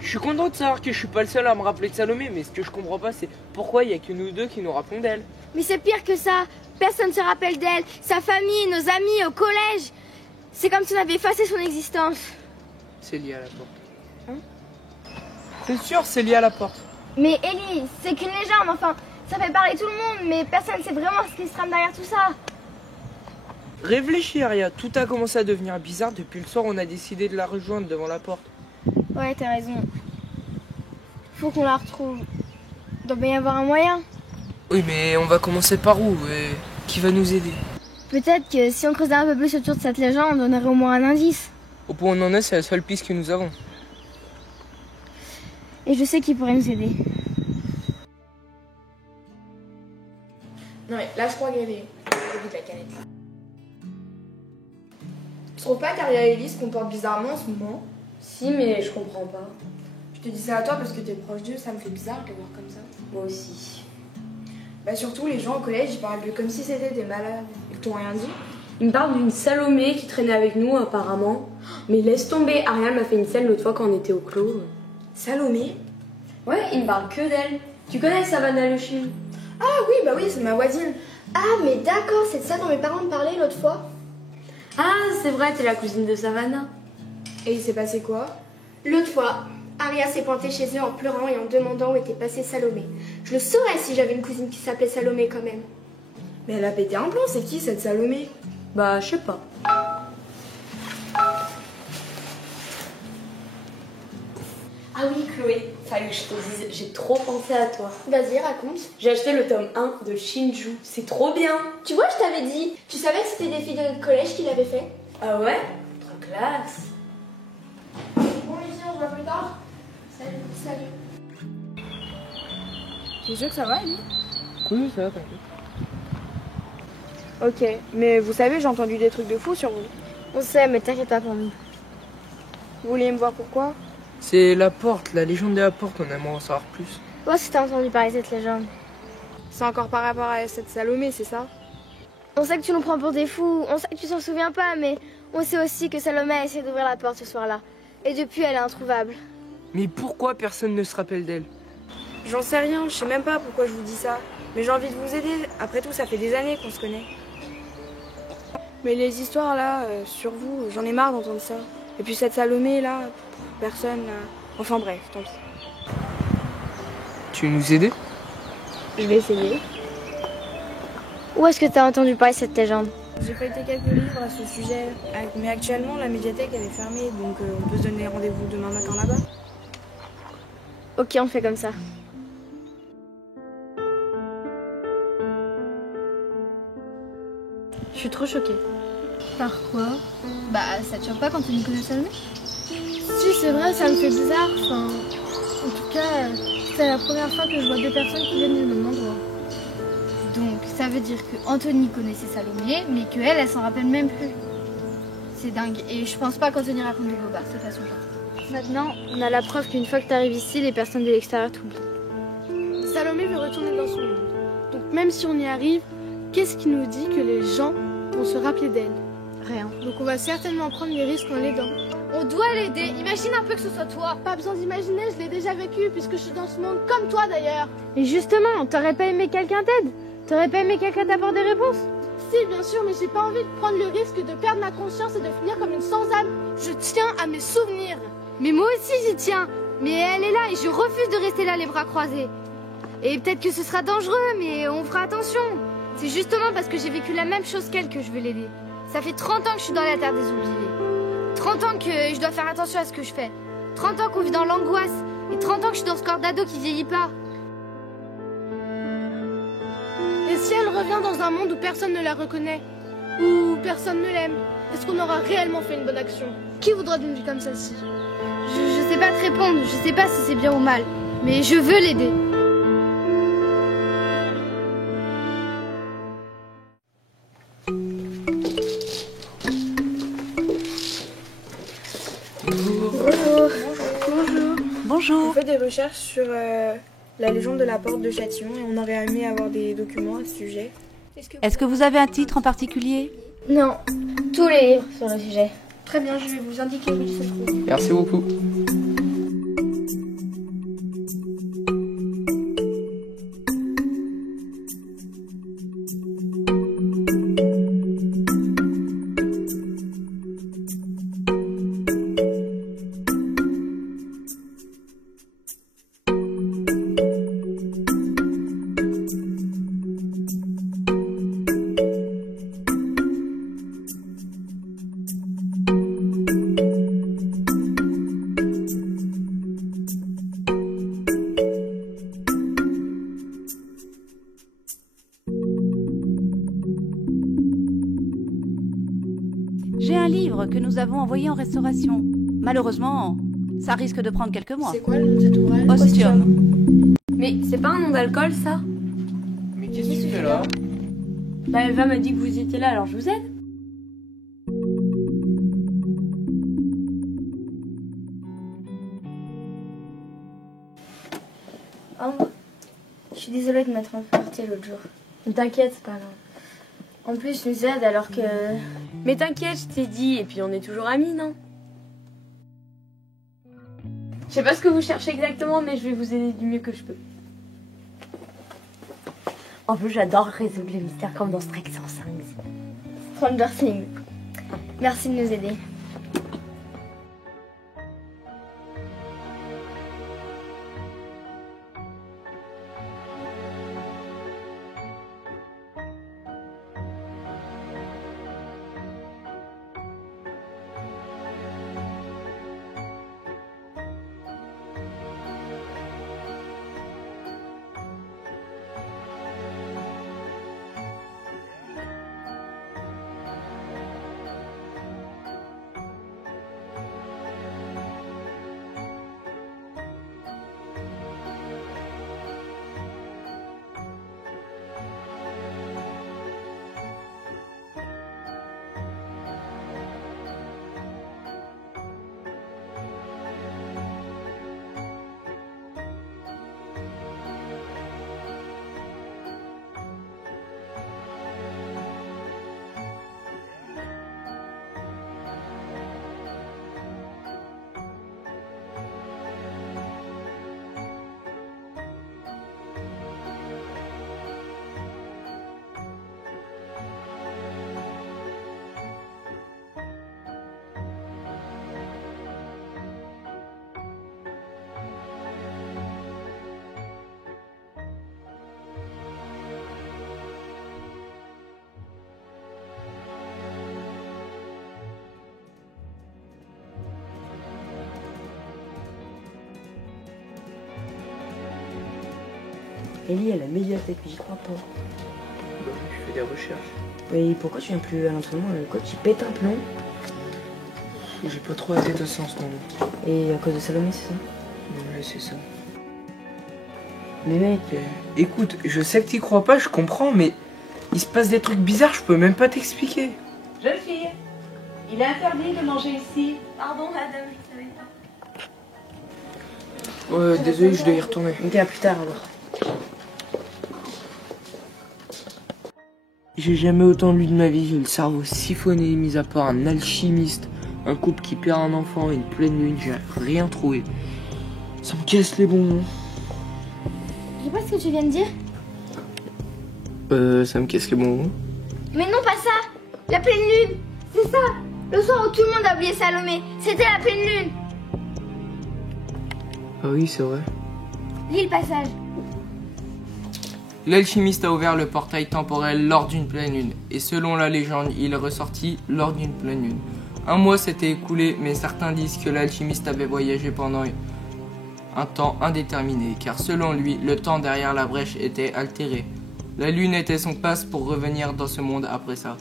Je suis content de savoir que je suis pas le seul à me rappeler de Salomé, mais ce que je comprends pas, c'est pourquoi il y a que nous deux qui nous rappelons d'elle. Mais c'est pire que ça. Personne ne se rappelle d'elle. Sa famille, nos amis, au collège. C'est comme si on avait effacé son existence. C'est lié à la porte. Hein? C'est sûr, c'est lié à la porte. Mais Ellie, c'est qu'une légende, enfin, ça fait parler tout le monde, mais personne ne sait vraiment ce qui se trame derrière tout ça. Réfléchis, Aria, tout a commencé à devenir bizarre depuis le soir où on a décidé de la rejoindre devant la porte. Ouais, t'as raison. Faut qu'on la retrouve. Il doit bien y avoir un moyen. Oui, mais on va commencer par où et qui va nous aider? Peut-être que si on creusait un peu plus autour de cette légende, on aurait au moins un indice. Au point où on en est, c'est la seule piste que nous avons. Et je sais qui pourrait nous aider. Non mais là je crois qu'elle est au bout de la canette. Tu trouves pas qu'Aria et Ellie se comportent bizarrement en ce moment? Si, mais je comprends pas. Je te dis ça à toi parce que t'es proche d'eux, ça me fait bizarre de les voir comme ça. Moi aussi. Bah surtout les gens au collège, ils parlent d'eux comme si c'était des malades. Ils t'ont rien dit? Ils me parlent d'une Salomé qui traînait avec nous apparemment. Mais laisse tomber, Ariel m'a fait une scène l'autre fois quand on était au clos. Salomé? Ouais, ils me parlent que d'elle. Tu connais Savannah Le Chine? Ah oui, bah oui, c'est ma voisine. Ah, mais d'accord, c'est de ça dont mes parents me parlaient l'autre fois. Ah, c'est vrai, t'es la cousine de Savannah. Et il s'est passé quoi? L'autre fois, Aria s'est pointée chez eux en pleurant et en demandant où était passée Salomé. Je le saurais si j'avais une cousine qui s'appelait Salomé quand même. Mais elle a pété un plomb, c'est qui cette Salomé? Bah, je sais pas. Ah oui, Chloé, fallait que je te dise, j'ai trop pensé à toi. Vas-y, raconte. J'ai acheté le tome 1 de Shinju, c'est trop bien. Tu vois, je t'avais dit. Tu savais que c'était des filles de notre collège qui l'avaient fait? Ah ouais? Trop classe. Bon, les filles, on se voit plus tard. Salut. T'es sûr que ça va, Ellie? Oui, ça va, t'inquiète. Ok, mais vous savez, j'ai entendu des trucs de fou sur vous. On sait, mais t'inquiète pas pour nous. Vous vouliez me voir pourquoi? C'est la porte, la légende de la porte, on aimerait en savoir plus. Toi, si t'as entendu parler de cette légende. C'est encore par rapport à cette Salomé, c'est ça? On sait que tu nous prends pour des fous, on sait que tu t'en souviens pas, mais on sait aussi que Salomé a essayé d'ouvrir la porte ce soir-là. Et depuis, elle est introuvable. Mais pourquoi personne ne se rappelle d'elle? J'en sais rien, je sais même pas pourquoi je vous dis ça. Mais j'ai envie de vous aider, après tout, ça fait des années qu'on se connaît. Mais les histoires là, sur vous, j'en ai marre d'entendre ça. Et puis cette Salomé là, personne là. Enfin bref, tant pis. Tu veux nous aider? Je vais essayer. Où est-ce que t'as entendu parler de cette légende? J'ai feuilleté quelques livres à ce sujet, mais actuellement la médiathèque elle est fermée, donc on peut se donner rendez-vous demain matin là-bas. Ok, on fait comme ça. Je suis trop choquée. Par quoi? Bah, ça te choque pas quand tu me connais Salomé? Si, c'est vrai, ça me fait bizarre. Enfin, en tout cas, c'est la première fois que je vois deux personnes qui viennent du même endroit. Donc, ça veut dire que Anthony connaissait Salomé, mais qu'elle, elle s'en rappelle même plus. C'est dingue. Et je pense pas qu'Anthony raconte des bobards, c'est pas son genre. Maintenant, on a la preuve qu'une fois que t'arrives ici, les personnes de l'extérieur t'oublient. Salomé veut retourner dans son monde. Donc même si on y arrive, qu'est-ce qui nous dit que les gens vont se rappeler d'elle? Rien. Donc on va certainement prendre les risques en l'aidant. On doit l'aider. Imagine un peu que ce soit toi. Pas besoin d'imaginer, je l'ai déjà vécu puisque je suis dans ce monde comme toi d'ailleurs. Mais justement, t'aurais pas aimé quelqu'un t'aide? T'aurais pas aimé quelqu'un t'apporte des réponses? Si, bien sûr, mais j'ai pas envie de prendre le risque de perdre ma conscience et de finir comme une sans-âme. Je tiens à mes souvenirs. Mais moi aussi j'y tiens. Mais elle est là et je refuse de rester là les bras croisés. Et peut-être que ce sera dangereux, mais on fera attention. C'est justement parce que j'ai vécu la même chose qu'elle que je veux l'aider. Ça fait 30 ans que je suis dans la terre des oubliés. 30 ans que je dois faire attention à ce que je fais. 30 ans qu'on vit dans l'angoisse. Et 30 ans que je suis dans ce corps d'ado qui vieillit pas. Et si elle revient dans un monde où personne ne la reconnaît? Où personne ne l'aime? Est-ce qu'on aura réellement fait une bonne action? Qui voudra d'une vie comme celle-ci? Je sais pas te répondre, je sais pas si c'est bien ou mal. Mais je veux l'aider. Bonjour. On fait des recherches sur la légende de la porte de Châtillon et on aurait aimé avoir des documents à ce sujet. Est-ce que vous avez un titre en particulier? Non, tous les livres sur le sujet. Très bien, je vais vous indiquer où il se trouve. Merci beaucoup. avons envoyé en restauration. Malheureusement, ça risque de prendre quelques mois. C'est quoi le nom de cet ouvrage? Ostium. Mais c'est pas un nom d'alcool, ça? Mais qu'est-ce que tu fais là? Bah, Elva m'a dit que vous étiez là, alors je vous aide. Oh, je suis désolée de m'être emportée l'autre jour. Ne t'inquiète, c'est pas grave. En plus, je nous aide alors que... Mais t'inquiète, je t'ai dit, et puis on est toujours amis, non? Je sais pas ce que vous cherchez exactement, mais je vais vous aider du mieux que je peux. En plus, j'adore résoudre les mystères comme dans Strike 105. Stranger Things. Merci de nous aider. Ellie, elle a la médiathèque, j'y crois pas. Bah, je fais des recherches. Et pourquoi tu viens plus à l'entraînement? Le coach il pète un plomb. J'ai pas trop la tête à ça en ce moment. Et à cause de Salomé, c'est ça? Ouais, c'est ça. Mais mec... Écoute, je sais que t'y crois pas, je comprends, mais il se passe des trucs bizarres, je peux même pas t'expliquer. Jeune fille, il est interdit de manger ici. Pardon, madame, je savais pas. Ouais, désolé, je dois y retourner. Ok, à plus tard alors. J'ai jamais autant lu de ma vie, j'ai le cerveau siphonné, mis à part un alchimiste, un couple qui perd un enfant et une pleine lune, j'ai rien trouvé. Ça me casse les bonbons. Je sais pas ce que tu viens de dire. Ça me casse les bonbons. Mais non, pas ça. La pleine lune. C'est ça. Le soir où tout le monde a oublié Salomé. C'était la pleine lune. Ah oui, c'est vrai. Lis le passage. L'alchimiste a ouvert le portail temporel lors d'une pleine lune, et selon la légende, il est ressorti lors d'une pleine lune. Un mois s'était écoulé, mais certains disent que l'alchimiste avait voyagé pendant un temps indéterminé, car selon lui, le temps derrière la brèche était altéré. La lune était son passe pour revenir dans ce monde après ça.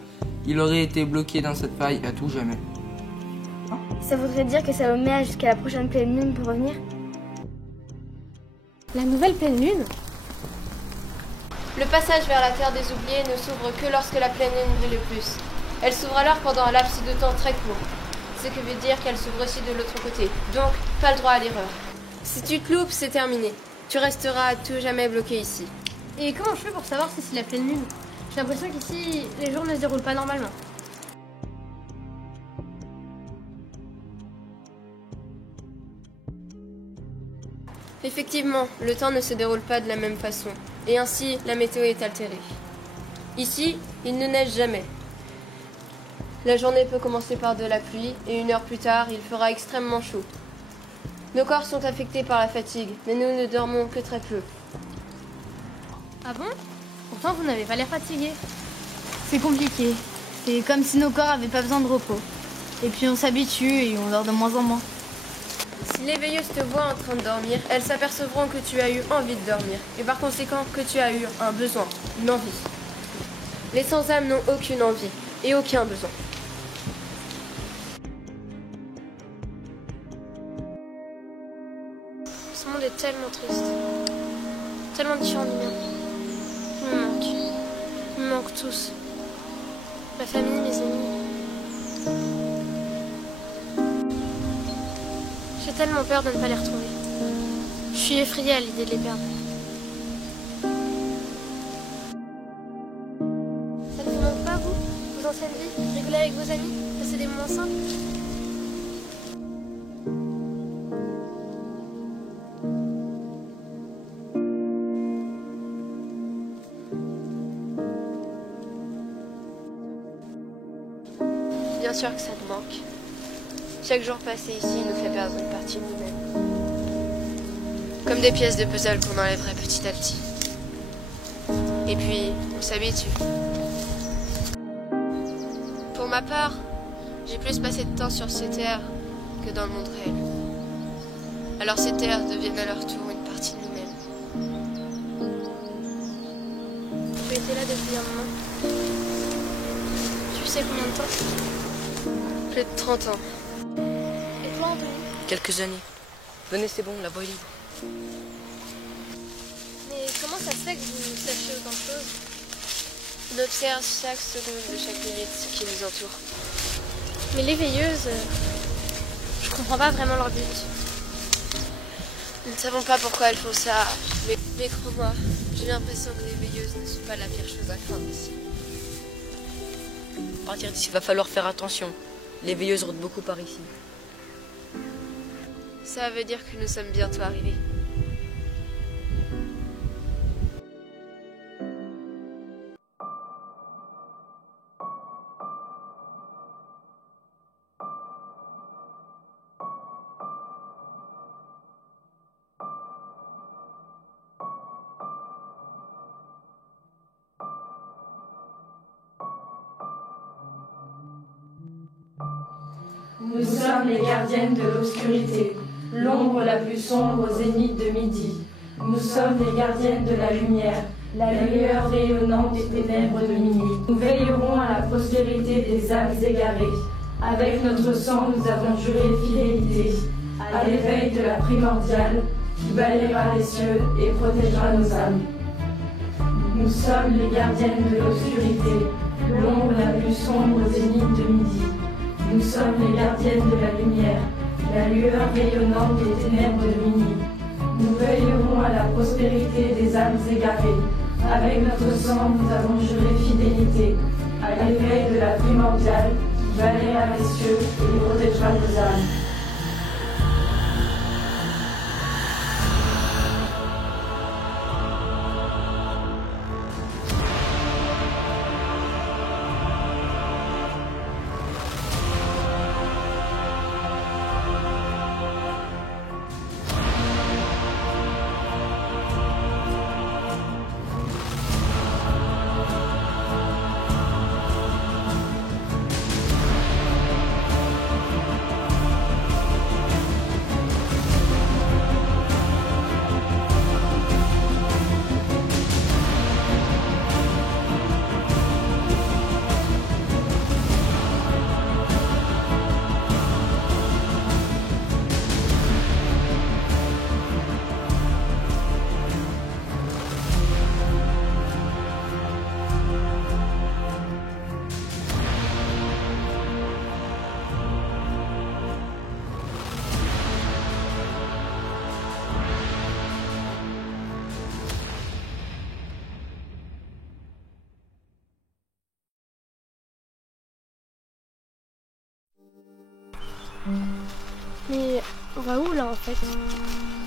Il aurait été bloqué dans cette faille à tout jamais. Ça voudrait dire que Salomé a jusqu'à la prochaine pleine lune pour revenir? La nouvelle pleine lune? Le passage vers la terre des oubliés ne s'ouvre que lorsque la pleine lune brille le plus. Elle s'ouvre alors pendant un laps de temps très court, ce qui veut dire qu'elle s'ouvre aussi de l'autre côté, donc pas le droit à l'erreur. Si tu te loupes, c'est terminé. Tu resteras à tout jamais bloqué ici. Et comment je fais pour savoir si c'est la pleine lune? J'ai l'impression qu'ici, les jours ne se déroulent pas normalement. Effectivement, le temps ne se déroule pas de la même façon, et ainsi la météo est altérée. Ici, il ne neige jamais. La journée peut commencer par de la pluie, et 1 heure plus tard, il fera extrêmement chaud. Nos corps sont affectés par la fatigue, mais nous ne dormons que très peu. Ah bon? Pourtant, vous n'avez pas l'air fatigué. C'est compliqué. C'est comme si nos corps n'avaient pas besoin de repos. Et puis on s'habitue et on dort de moins en moins. Si les veilleuses te voient en train de dormir, elles s'apercevront que tu as eu envie de dormir, et par conséquent que tu as eu un besoin, une envie. Les sans-âme n'ont aucune envie, et aucun besoin. Ce monde est tellement triste. Tellement différent du mien. Il me manque. Ils me manquent tous. Ma famille, mes amis. J'ai tellement peur de ne pas les retrouver. Je suis effrayée à l'idée de les perdre. Ça ne vous manque pas, vous, vos anciennes vies? Rigoler avec vos amis? Passer des moments simples? Bien sûr que ça te manque. Chaque jour passé ici nous fait perdre une partie de nous-mêmes. Comme des pièces de puzzle qu'on enlèverait petit à petit. Et puis, on s'habitue. Pour ma part, j'ai plus passé de temps sur ces terres que dans le monde réel. Alors ces terres deviennent à leur tour une partie de nous-mêmes. Tu étais là depuis un moment. Tu sais combien de temps? Plus de 30 ans. Et toi, Anthony? Quelques années. Venez, c'est bon, la voie est libre. Mais comment ça se fait que vous sachiez autant de choses? On observe chaque seconde de chaque minute ce qui nous entoure. Mais les veilleuses, je comprends pas vraiment leur but. Nous ne savons pas pourquoi elles font ça, mais crois-moi, j'ai l'impression que les veilleuses ne sont pas la pire chose à craindre ici. À partir d'ici, il va falloir faire attention. Les veilleuses rôdent beaucoup par ici. Ça veut dire que nous sommes bientôt arrivés. Nous sommes les gardiennes de l'obscurité, l'ombre la plus sombre au zénith de midi. Nous sommes les gardiennes de la lumière, la lueur rayonnante des ténèbres de minuit. Nous veillerons à la prospérité des âmes égarées. Avec notre sang, nous avons juré fidélité à l'éveil de la primordiale qui balayera les cieux et protégera nos âmes. Nous sommes les gardiennes de l'obscurité, l'ombre la plus sombre au zénith de midi. Nous sommes les gardiennes de la lumière, la lueur rayonnante des ténèbres de minuit. Nous veillerons à la prospérité des âmes égarées. Avec notre sang, nous avons juré fidélité à l'éveil de la primordiale qui balayera les cieux et protégera nos âmes. Mais on va où là en fait?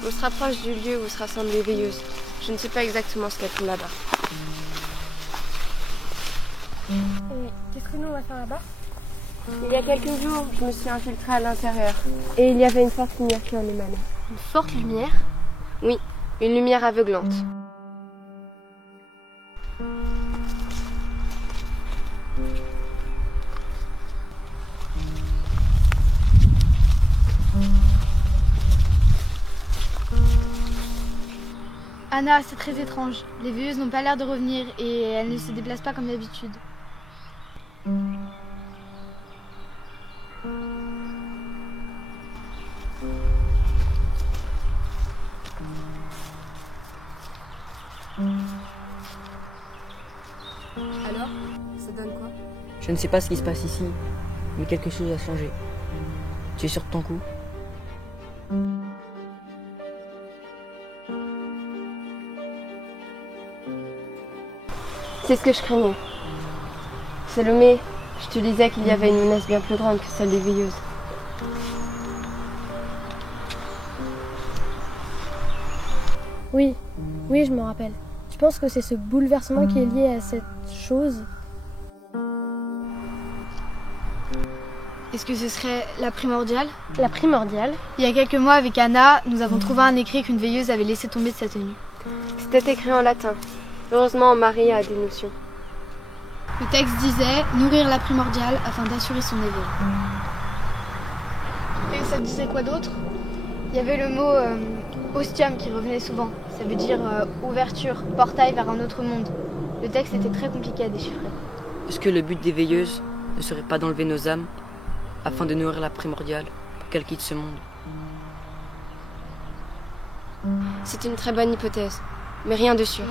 On se rapproche du lieu où se rassemblent les veilleuses. Je ne sais pas exactement ce qu'elles font là-bas. Qu'est-ce que nous on va faire là-bas? Il y a quelques jours, je me suis infiltrée à l'intérieur. Et il y avait une forte lumière qui en émanait. Une forte lumière? Oui, une lumière aveuglante. Anna, c'est très étrange. Les veilleuses n'ont pas l'air de revenir et elles ne se déplacent pas comme d'habitude. Je ne sais pas ce qui se passe ici, mais quelque chose a changé. Tu es sûr de ton coup? C'est ce que je craignais. Salomé, je te disais qu'il y avait une menace bien plus grande que celle des veilleuses. Oui, oui, je me rappelle. Tu penses que c'est ce bouleversement qui est lié à cette chose? Est-ce que ce serait la primordiale? La primordiale? Il y a quelques mois, avec Anna, nous avons trouvé un écrit qu'une veilleuse avait laissé tomber de sa tenue. C'était écrit en latin. Heureusement, Marie a des notions. Le texte disait « Nourrir la primordiale afin d'assurer son éveil ». Et ça disait quoi d'autre? Il y avait le mot ostium qui revenait souvent. Ça veut dire ouverture, portail vers un autre monde. Le texte était très compliqué à déchiffrer. Est-ce que le but des veilleuses ne serait pas d'enlever nos âmes afin de nourrir la primordiale pour qu'elle quitte ce monde? C'est une très bonne hypothèse, mais rien de sûr.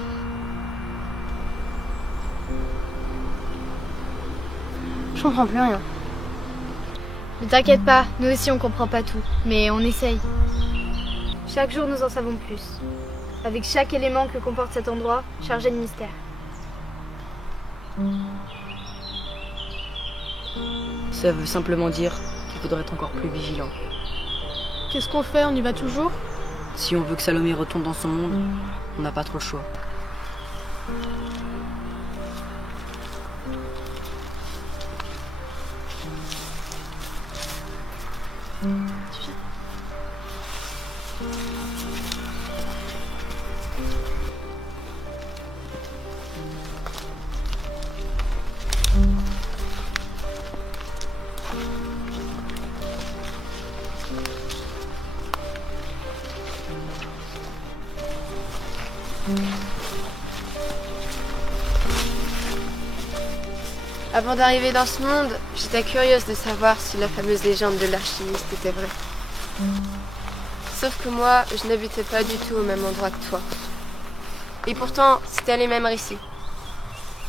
Je comprends plus rien. Ne t'inquiète pas, nous aussi on comprend pas tout, mais on essaye. Chaque jour nous en savons plus. Avec chaque élément que comporte cet endroit, chargé de mystère. Ça veut simplement dire qu'il faudrait être encore plus vigilant. Qu'est-ce qu'on fait? On y va toujours? Si on veut que Salomé retourne dans son monde, on n'a pas trop le choix. Avant d'arriver dans ce monde, j'étais curieuse de savoir si la fameuse légende de l'alchimiste était vraie. Sauf que moi, je n'habitais pas du tout au même endroit que toi. Et pourtant, c'était les mêmes récits.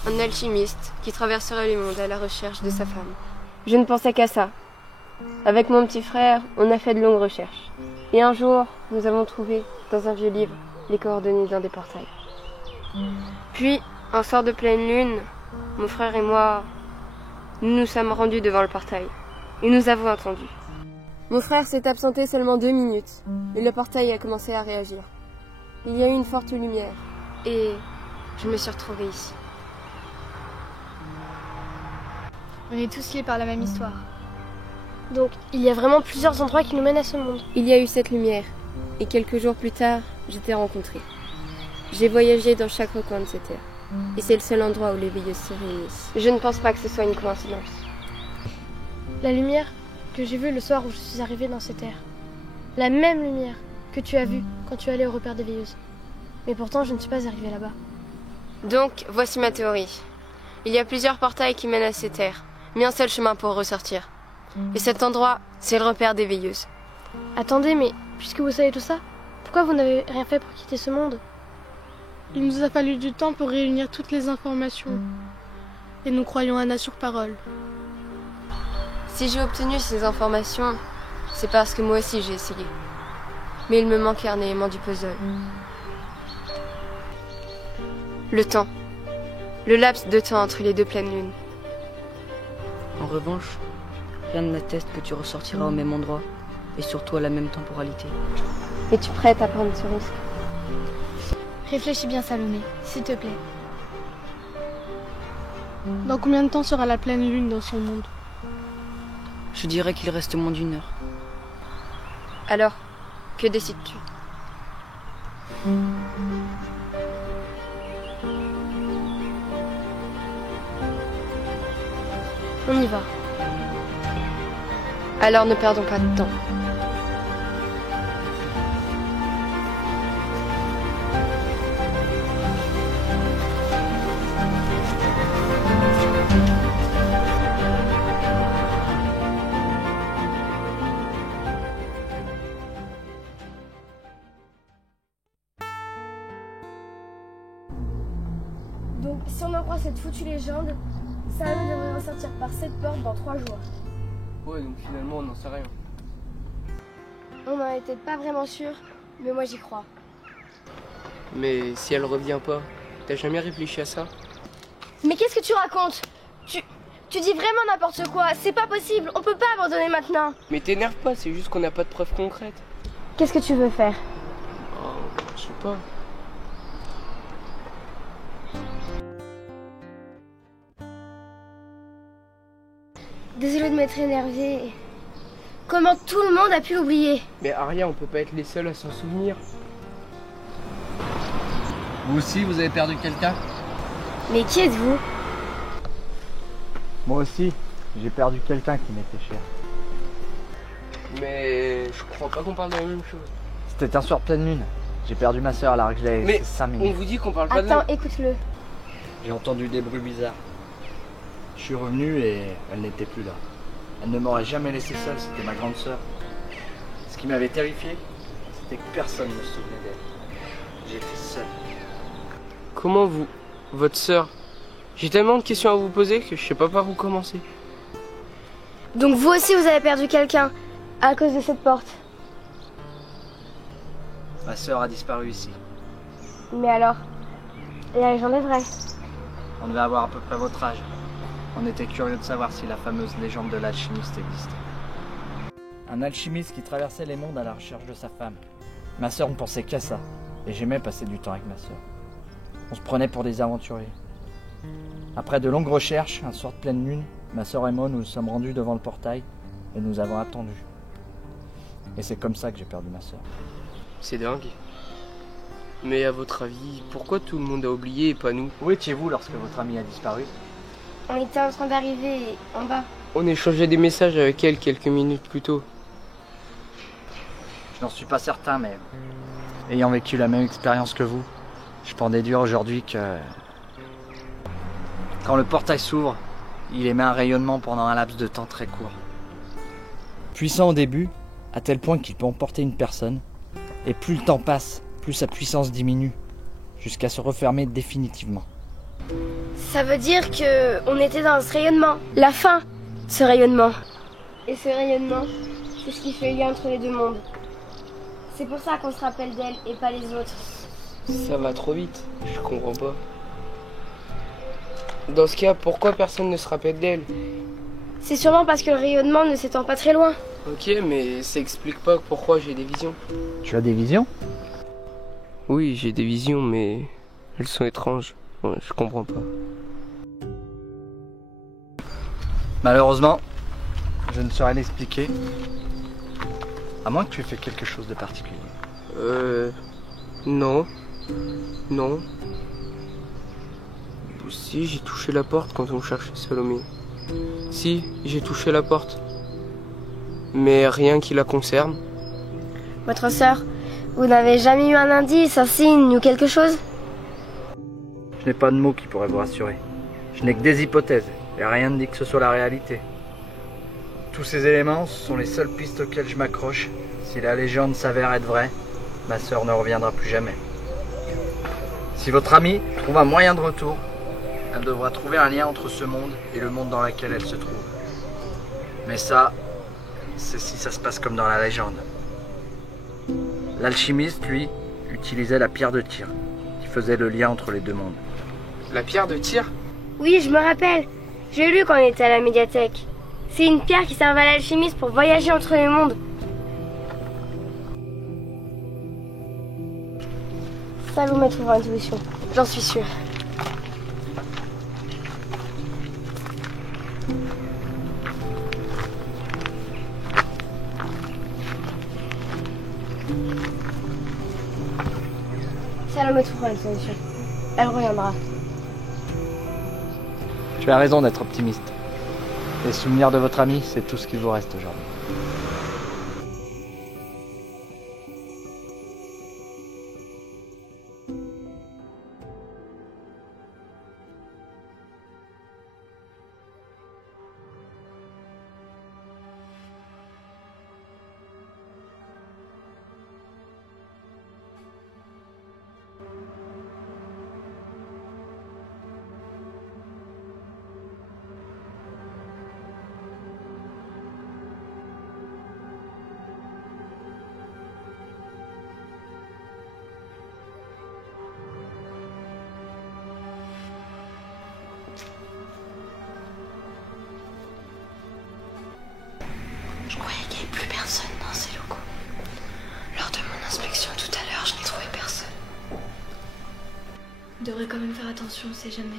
Un alchimiste qui traverserait le monde à la recherche de sa femme. Je ne pensais qu'à ça. Avec mon petit frère, on a fait de longues recherches. Et un jour, nous avons trouvé, dans un vieux livre, les coordonnées d'un des portails. Puis, un soir de pleine lune, mon frère et moi, nous nous sommes rendus devant le portail. Et nous avons attendu. Mon frère s'est absenté seulement 2 minutes, et le portail a commencé à réagir. Il y a eu une forte lumière, et je me suis retrouvée ici. On est tous liés par la même histoire. Donc, il y a vraiment plusieurs endroits qui nous mènent à ce monde. Il y a eu cette lumière, et quelques jours plus tard, je t'ai rencontré. J'ai voyagé dans chaque recoin de cette terre, et c'est le seul endroit où les veilleuses se réunissent. Je ne pense pas que ce soit une coïncidence. La lumière que j'ai vue le soir où je suis arrivée dans cette terre. La même lumière que tu as vue quand tu allais au repère des veilleuses. Mais pourtant, je ne suis pas arrivée là-bas. Donc, voici ma théorie. Il y a plusieurs portails qui mènent à ces terres, mais un seul chemin pour ressortir. Et cet endroit, c'est le repère des veilleuses. Attendez, mais puisque vous savez tout ça, pourquoi vous n'avez rien fait pour quitter ce monde? Il nous a fallu du temps pour réunir toutes les informations. Et nous croyons Anna sur parole. Si j'ai obtenu ces informations, c'est parce que moi aussi j'ai essayé. Mais il me manquait un élément du puzzle. Le temps. Le laps de temps entre les deux pleines lunes. En revanche, rien n'atteste que tu ressortiras au même endroit et surtout à la même temporalité. Es-tu prête à prendre ce risque? Réfléchis bien, Salomé, s'il te plaît. Dans combien de temps sera la pleine lune dans son monde? Je dirais qu'il reste moins d'1 heure. Alors, que décides-tu? On y va. Alors ne perdons pas de temps. Donc, si on en croit cette foutue légende, Salomé devrait ressortir par cette porte dans 3 jours. Ouais, donc finalement, on n'en sait rien. On n'en est peut-être pas vraiment sûr, mais moi j'y crois. Mais si elle revient pas, t'as jamais réfléchi à ça? Mais qu'est-ce que tu racontes? Tu dis vraiment n'importe quoi, c'est pas possible, on peut pas abandonner maintenant. Mais t'énerve pas, c'est juste qu'on n'a pas de preuves concrètes. Qu'est-ce que tu veux faire? Oh, je sais pas. Désolée de m'être énervée. Comment tout le monde a pu l'oublier? Mais Aria, on peut pas être les seuls à s'en souvenir. Vous aussi, vous avez perdu quelqu'un? Mais qui êtes-vous? Moi aussi, j'ai perdu quelqu'un qui m'était cher. Mais je crois pas qu'on parle de la même chose. C'était un soir de pleine lune. J'ai perdu ma soeur alors que je l'avais laissée 5 minutes. On vous dit qu'on parle pas de Attends, écoute-le. J'ai entendu des bruits bizarres. Je suis revenu et elle n'était plus là. Elle ne m'aurait jamais laissé seule, c'était ma grande sœur. Ce qui m'avait terrifié, c'était que personne ne se souvenait d'elle. J'étais seul. Comment vous, votre sœur? J'ai tellement de questions à vous poser que je sais pas par où commencer. Donc vous aussi vous avez perdu quelqu'un à cause de cette porte? Ma sœur a disparu ici. Mais alors, la légende est vraie? On devait avoir à peu près votre âge. On était curieux de savoir si la fameuse légende de l'alchimiste existait. Un alchimiste qui traversait les mondes à la recherche de sa femme. Ma sœur ne pensait qu'à ça, et j'aimais passer du temps avec ma sœur. On se prenait pour des aventuriers. Après de longues recherches, un soir de pleine lune, ma sœur et moi nous sommes rendus devant le portail et nous avons attendu. Et c'est comme ça que j'ai perdu ma sœur. C'est dingue. Mais à votre avis, pourquoi tout le monde a oublié et pas nous? Où étiez-vous lorsque votre amie a disparu? On était en train d'arriver en bas. On échangeait des messages avec elle quelques minutes plus tôt. Je n'en suis pas certain, mais ayant vécu la même expérience que vous, je peux en déduire aujourd'hui que quand le portail s'ouvre, il émet un rayonnement pendant un laps de temps très court. Puissant au début, à tel point qu'il peut emporter une personne, et plus le temps passe, plus sa puissance diminue, jusqu'à se refermer définitivement. Ça veut dire que on était dans ce rayonnement, la fin de ce rayonnement. Et ce rayonnement, c'est ce qui fait le lien entre les deux mondes. C'est pour ça qu'on se rappelle d'elle et pas les autres. Ça va trop vite, je comprends pas. Dans ce cas, pourquoi personne ne se rappelle d'elle? C'est sûrement parce que le rayonnement ne s'étend pas très loin. Ok, mais ça explique pas pourquoi j'ai des visions. Tu as des visions? Oui, j'ai des visions, mais elles sont étranges. Ouais, je comprends pas. Malheureusement, je ne saurais l'expliquer. À moins que tu aies fait quelque chose de particulier. Non. Non. Si, j'ai touché la porte quand on cherchait Salomé. Si, j'ai touché la porte. Mais rien qui la concerne. Votre sœur, vous n'avez jamais eu un indice, un signe ou quelque chose? Je n'ai pas de mots qui pourraient vous rassurer. Je n'ai que des hypothèses, et rien ne dit que ce soit la réalité. Tous ces éléments sont les seules pistes auxquelles je m'accroche. Si la légende s'avère être vraie, ma sœur ne reviendra plus jamais. Si votre amie trouve un moyen de retour, elle devra trouver un lien entre ce monde et le monde dans lequel elle se trouve. Mais ça, c'est si ça se passe comme dans la légende. L'alchimiste, lui, utilisait la pierre de tir, qui faisait le lien entre les deux mondes. La pierre de tir? Oui, je me rappelle. J'ai lu quand on était à la médiathèque. C'est une pierre qui servait à l'alchimiste pour voyager entre les mondes. Salomé trouvera une solution, j'en suis sûre. Salomé trouvera une solution. Elle reviendra. Tu as raison d'être optimiste. Les souvenirs de votre ami, c'est tout ce qu'il vous reste aujourd'hui. personne dans ces locaux. Lors de mon inspection tout à l'heure, je n'ai trouvé personne. On devrait quand même faire attention, on sait jamais.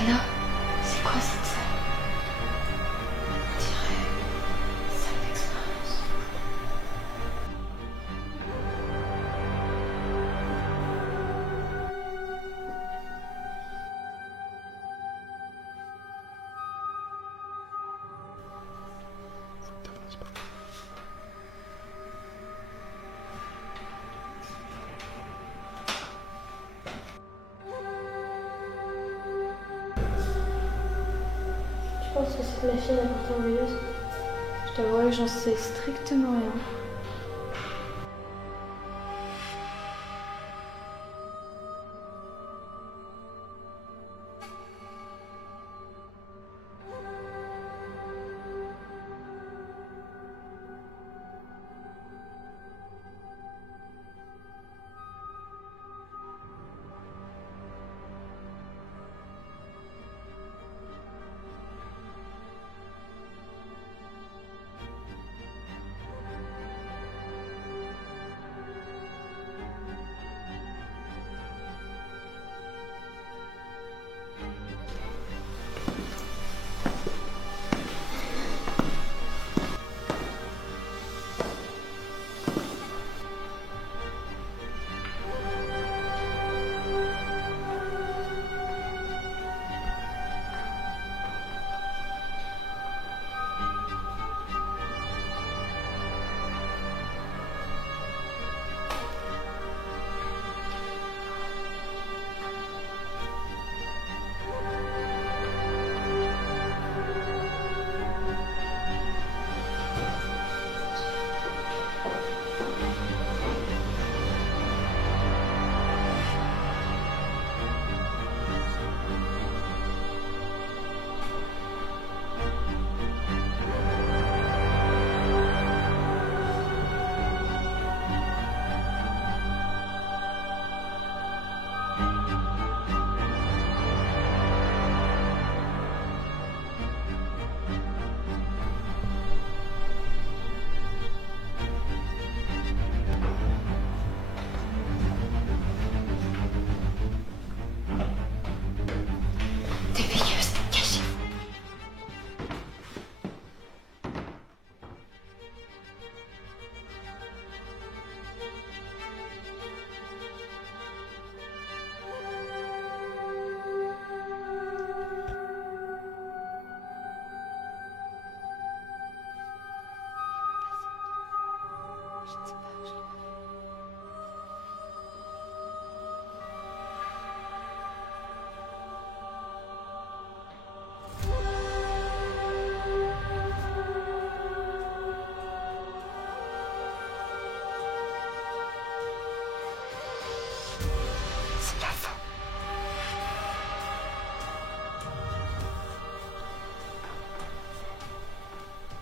Anna, c'est quoi cette salle? On dirait une salle d'expérience. Je pense que cette machine est pourtant veilleuse. Je t'avouerai que j'en sais strictement rien.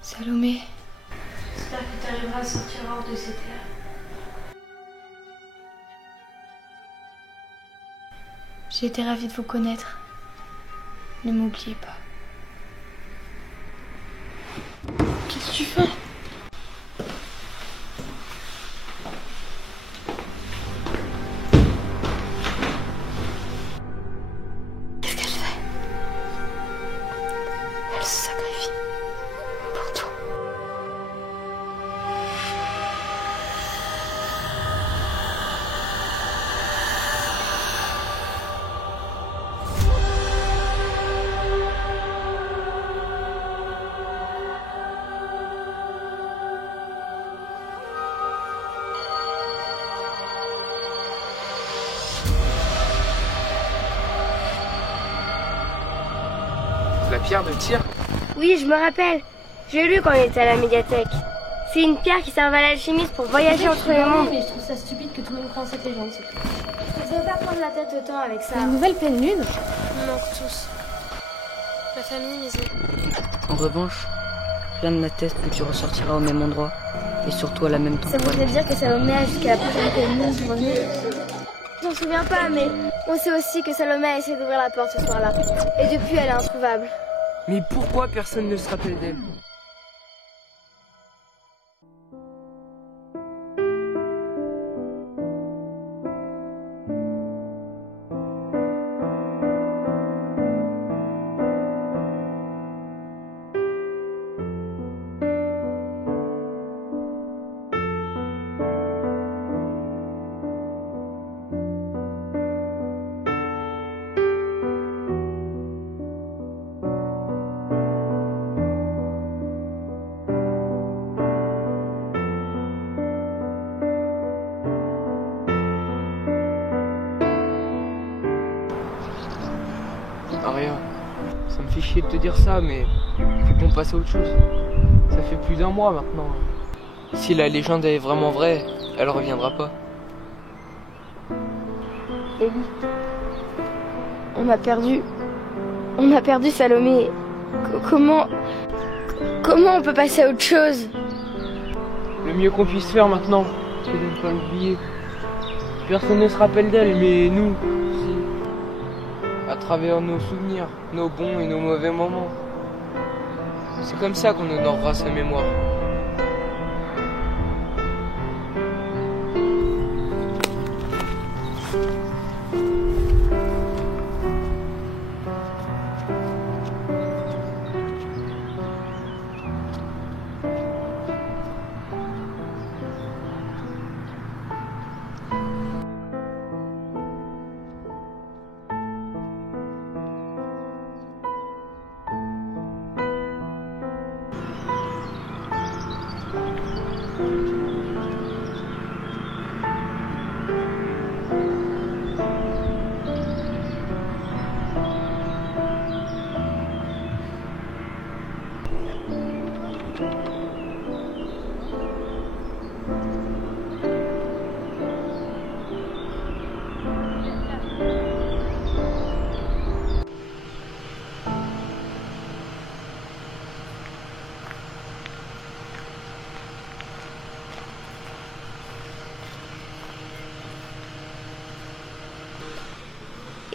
Salomé, j'espère que tu arriveras à sortir hors de ces terres. J'ai été ravie de vous connaître. Ne m'oubliez pas. Qu'est-ce que tu fais? Qu'est-ce qu'elle fait? Elle se sacrifie. Pour toi. La pierre de tir? Oui, je me rappelle. J'ai lu quand on était à la médiathèque. C'est une pierre qui sert à l'alchimiste pour voyager entre les mondes. Mais je trouve ça stupide que tout le monde croit en cette légende, c'est tout. Je ne veux pas prendre la tête autant avec ça. Une nouvelle pleine lune? On manque tous. Ma famille, mes amis. En revanche, Rien n'atteste que tu ressortiras au même endroit et surtout à la même Ça temporalité. voudrait dire que Salomé a jusqu'à la prochaine réunion pour revenir. J'en souviens pas, mais on sait aussi que Salomé a essayé d'ouvrir la porte ce soir-là. Et depuis, elle est introuvable. Mais pourquoi personne ne se rappelle d'elle? Aria, ça me fait chier de te dire ça, mais faut qu'on passe à autre chose. Ça fait plus d'un mois maintenant. Si la légende est vraiment vraie, elle reviendra pas. Ellie, on a perdu Salomé. Comment on peut passer à autre chose? Le mieux qu'on puisse faire maintenant, c'est de ne pas l'oublier. Personne ne se rappelle d'elle, mais nous, si. À travers nos souvenirs, nos bons et nos mauvais moments. C'est comme ça qu'on honorera sa mémoire.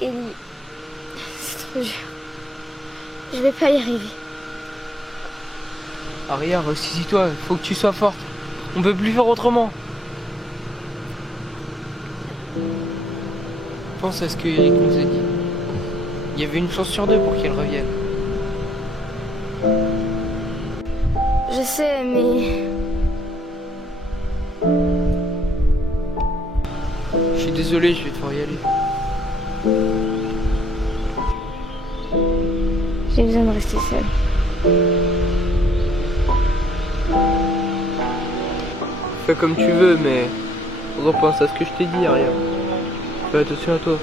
Ellie, c'est trop dur. Je vais pas y arriver. Aria, ressaisis-toi, faut que tu sois forte. On peut plus faire autrement. Pense à ce que Eric nous a dit. Il y avait une chance sur deux pour qu'elle revienne. Je sais, mais... Je suis désolé, je vais devoir y aller. J'ai besoin de rester seule. Fais comme tu veux, mais repense à ce que je t'ai dit, Aria. Fais attention à toi.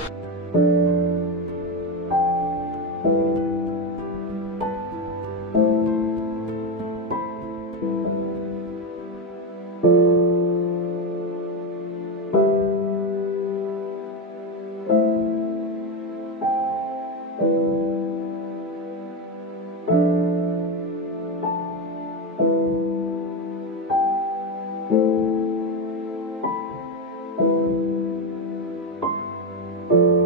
Thank you.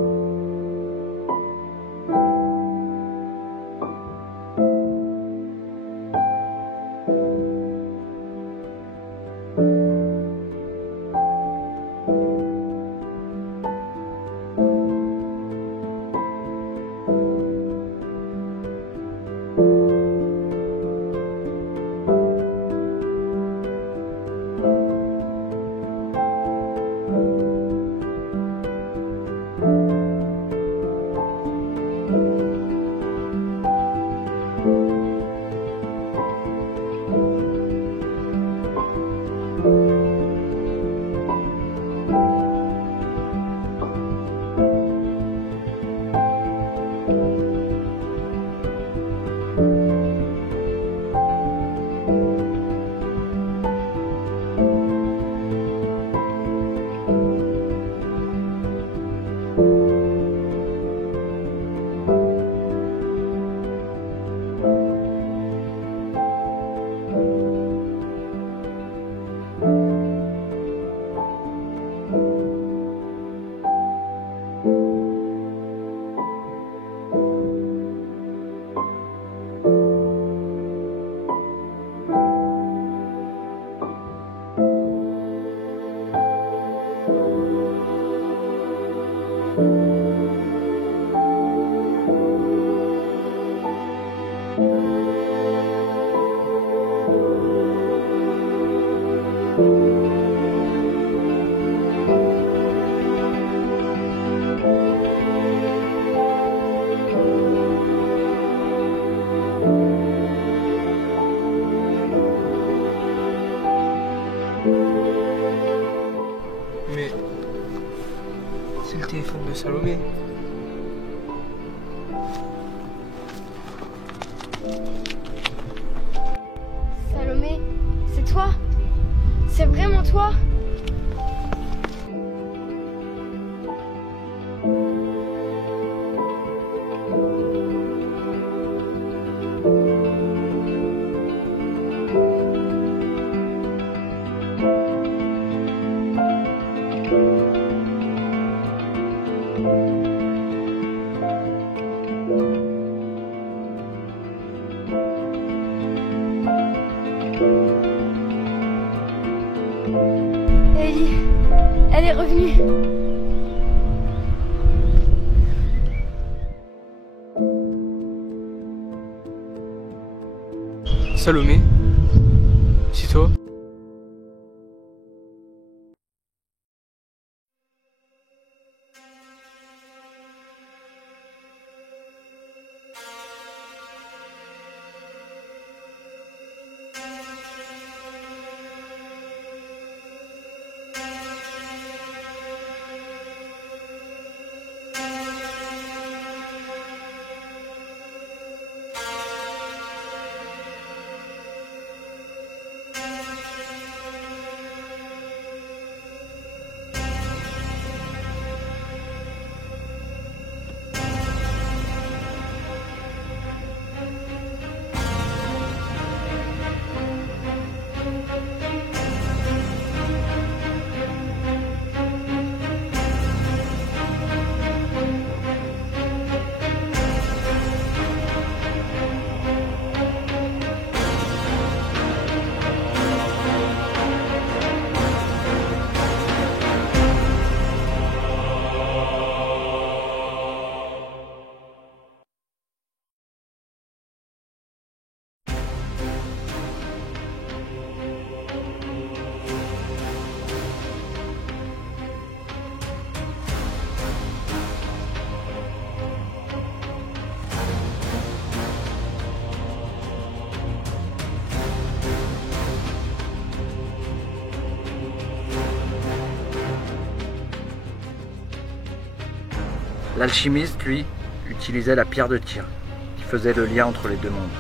Mais... c'est le téléphone de Salomé. Salomé, c'est toi? C'est vraiment toi? Ellie, elle est revenue. Salomé, c'est toi? L'alchimiste, lui, utilisait la pierre de tir, qui faisait le lien entre les deux mondes.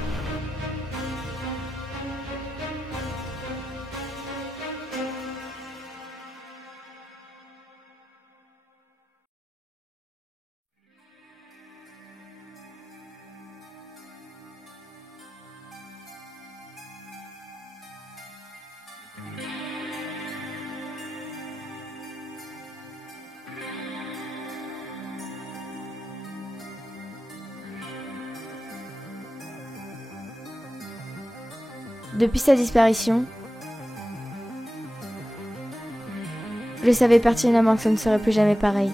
Depuis sa disparition, je savais pertinemment que ce ne serait plus jamais pareil.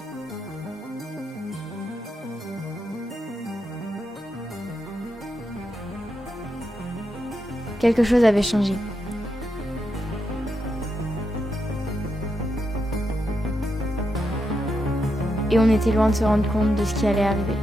Quelque chose avait changé. Et on était loin de se rendre compte de ce qui allait arriver.